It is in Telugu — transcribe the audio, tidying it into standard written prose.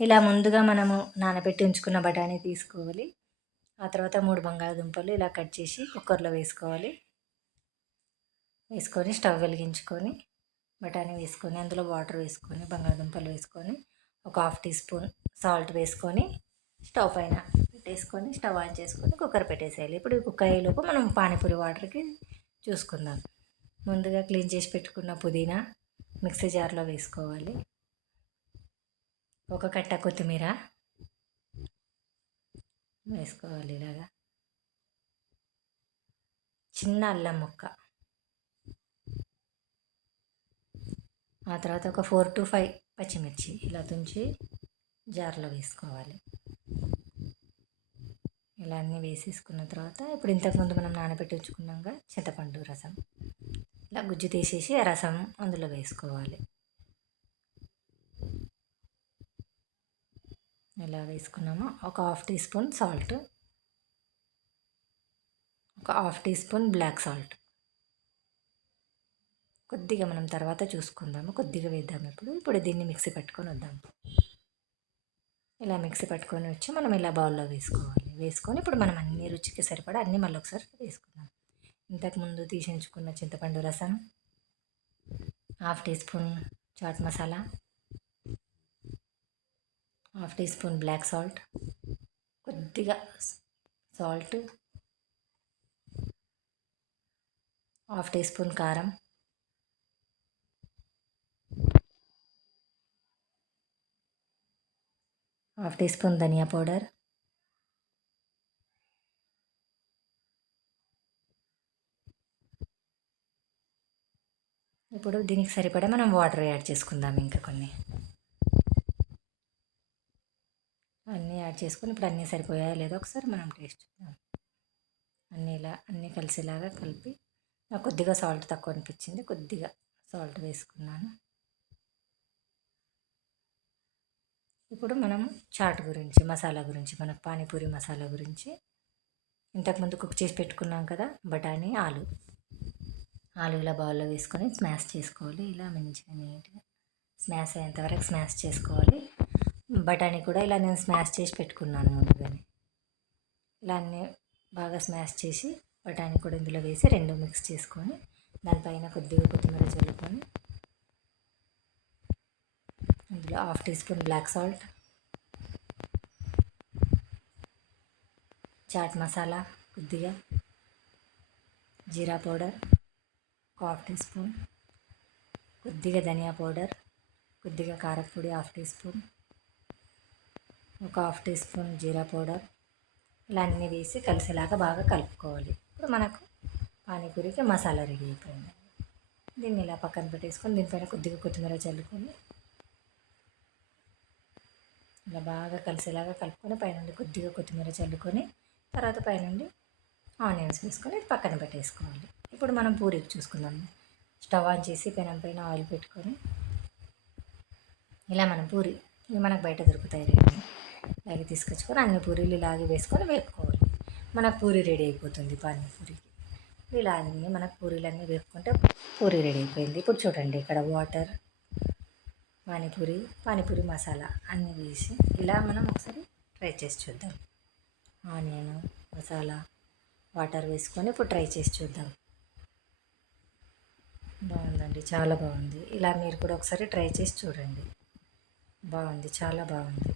ఇలా ముందుగా మనము నానబెట్టి ఉంచుకున్న బఠానీ తీసుకోవాలి. ఆ తర్వాత 3 బంగాళదుంపలు ఇలా కట్ చేసి కుక్కర్లో వేసుకోవాలి. వేసుకొని స్టవ్ వెలిగించుకొని బఠానీ వేసుకొని అందులో వాటర్ వేసుకొని బంగాళదుంపలు వేసుకొని ఒక హాఫ్ టీ స్పూన్ సాల్ట్ వేసుకొని స్టవ్ పైన పెట్టేసుకొని స్టవ్ ఆన్ చేసుకొని కుక్కర్ పెట్టేసేయాలి. ఇప్పుడు కుక్ అయ్యేలోపు మనం పానీపూరి వాటర్కి చూసుకుందాం. ముందుగా క్లీన్ చేసి పెట్టుకున్న పుదీనా మిక్సీ జార్లో వేసుకోవాలి. ఒక కట్ట కొత్తిమీర వేసుకోవాలి. ఇలాగా చిన్న అల్లం ముక్క, ఆ తర్వాత ఒక 4 to 5 పచ్చిమిర్చి ఇలా తుంచి జార్లో వేసుకోవాలి. ఇలా అన్నీ వేసేసుకున్న తర్వాత ఇప్పుడు ఇంతకుముందు మనం నానబెట్టి ఉంచుకున్నాక చింతపండు రసం ఇలా గుజ్జు తీసేసి ఆ రసం అందులో వేసుకోవాలి. ఇలా వేసుకున్నాము. ఒక హాఫ్ టీ స్పూన్ సాల్ట్, ఒక half teaspoon black salt, కొద్దిగా మనం తర్వాత చూసుకుందాము, కొద్దిగా వేద్దాము. ఇప్పుడు దీన్ని మిక్సీ పట్టుకొని వద్దాము. ఇలా మిక్సీ పట్టుకొని వచ్చి మనం ఇలా బౌల్లో వేసుకోవాలి. వేసుకొని ఇప్పుడు మనం అన్ని రుచికి సరిపడా అన్నీ మళ్ళీ ఒకసారి వేసుకుందాం. ఇంతకుముందు తీసి ఉంచుకున్న చింతపండు రసం, half teaspoon chaat masala, half teaspoon black salt, కొద్దిగా సాల్ట్, హాఫ్ టీ స్పూన్ కారం, హాఫ్ టీ స్పూన్ ధనియా పౌడర్, ఇప్పుడు దీనికి సరిపడా మనం వాటర్ యాడ్ చేసుకుందాం. ఇంకా కొన్ని అన్నీ యాడ్ చేసుకొని ఇప్పుడు అన్నీ సరిపోయాయో లేదో ఒకసారి మనం టేస్ట్ చూద్దాం. అన్నీ కలిసేలాగా కలిపి నాకు కొద్దిగా సాల్ట్ తక్కువ అనిపించింది, కొద్దిగా సాల్ట్ వేసుకున్నాను. ఇప్పుడు మనం చాట్ గురించి మసాలా గురించి మనకు పానీపూరి మసాలా గురించి ఇంతకుముందు కుక్ చేసి పెట్టుకున్నాం కదా బఠానీ ఆలు ఇలా బౌల్లో వేసుకొని స్మాష్ చేసుకోవాలి. ఇలా మంచిగా నీట్గా స్మాష్ అయ్యేంతవరకు స్మాష్ చేసుకోవాలి. బఠానీ కూడా ఇలా నేను స్మాష్ చేసి పెట్టుకున్నాను ముందుగానే. ఇలా అన్నీ బాగా స్మాష్ చేసి బఠానీ కూడా ఇందులో వేసి రెండు మిక్స్ చేసుకొని దానిపైన కొద్దిగా కొత్తిమీర చల్లుకొని ఇందులో half teaspoon black salt, chaat masala, కొద్దిగా జీరా పౌడర్, హాఫ్ టీ స్పూన్, కొద్దిగా ధనియా పౌడర్, కొద్దిగా కారపొడి హాఫ్ టీ స్పూన్, ఒక హాఫ్ టీ స్పూన్ జీరా పౌడర్, ఇలా అన్నీ వేసి కలిసేలాగా బాగా కలుపుకోవాలి. ఇప్పుడు మనకు పానీపూరికి మసాలా రెడీ అయిపోయింది. దీన్ని ఇలా పక్కన పెట్టేసుకొని దీనిపైన కొద్దిగా కొత్తిమీర చల్లుకొని ఇలా బాగా కలిసేలాగా కలుపుకొని పైనుండి కొద్దిగా కొత్తిమీర చల్లుకొని తర్వాత పైనుండి ఆనియన్స్ వేసుకొని పక్కన పెట్టేసుకోవాలి. ఇప్పుడు మనం పూరీకి చూసుకుందాం. స్టవ్ ఆన్ చేసి పెనం పైన ఆయిల్ పెట్టుకొని ఇలా మనం పూరి మనకు బయట దొరుకుతాయి రెడీ, ఇలాగే తీసుకొచ్చుకొని అన్ని పూరీలు ఇలాగే వేసుకొని వేపుకోవాలి. మనకు పూరి రెడీ అయిపోతుంది పానీపూరికి. ఇలా అన్నీ మనకు పూరీలన్నీ వేపుకుంటే పూరి రెడీ అయిపోయింది. ఇప్పుడు చూడండి ఇక్కడ వాటర్, పానీపూరి మసాలా అన్నీ వేసి ఇలా మనం ఒకసారి ట్రై చేసి చూద్దాం. ఆనియన్ మసాలా వాటర్ వేసుకొని ఇప్పుడు ట్రై చేసి చూద్దాం. బాగుందండి, చాలా బాగుంది. ఇలా మీరు కూడా ఒకసారి ట్రై చేసి చూడండి. బాగుంది, చాలా బాగుంది.